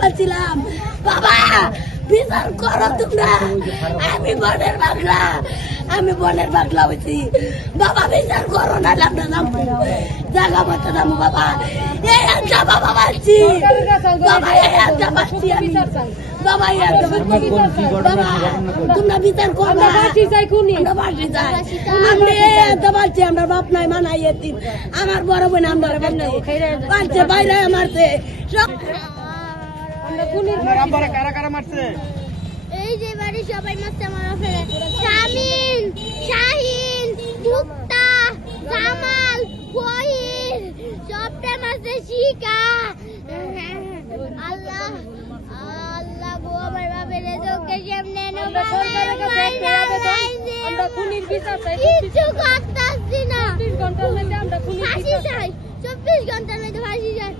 বলছিলাম বাবা বিচার করো তোমরা। আমি বনের বাগলা হয়েছি বাবা, বিচার করো না আমরা নামবো জায়গা মতো নামবো বাবা। এই একটা বাবা মারছি বাবা, এই একটা মারছি আমি বাবা, এই একটা মারছি বাবা। তোমরা বিচার করো না, আমরা বাড়ি যাই। আমি একটা মারছি, আমরা বাপ নাই মানাই এতিম। আমার বড় বোন আমরা মারছে, বাইরে মারছে সব। কারা কারা মারছে? এই যে বাড়ি সবাই মারছে আমার ফেলে। শামিন, শাহিন, মুক্তা, জামাল, ফহির সবটা মারছে। শিকা আল্লাহ আল্লাহ গো, আমার বাপের চোখের সামনে আমরা খুনির বিচার চাই। কিছু করতেছি না। 24 ঘন্টার মধ্যে আমরা খুনির ফাঁসি চাই, 24 ঘন্টার মধ্যে ফাঁসি চাই।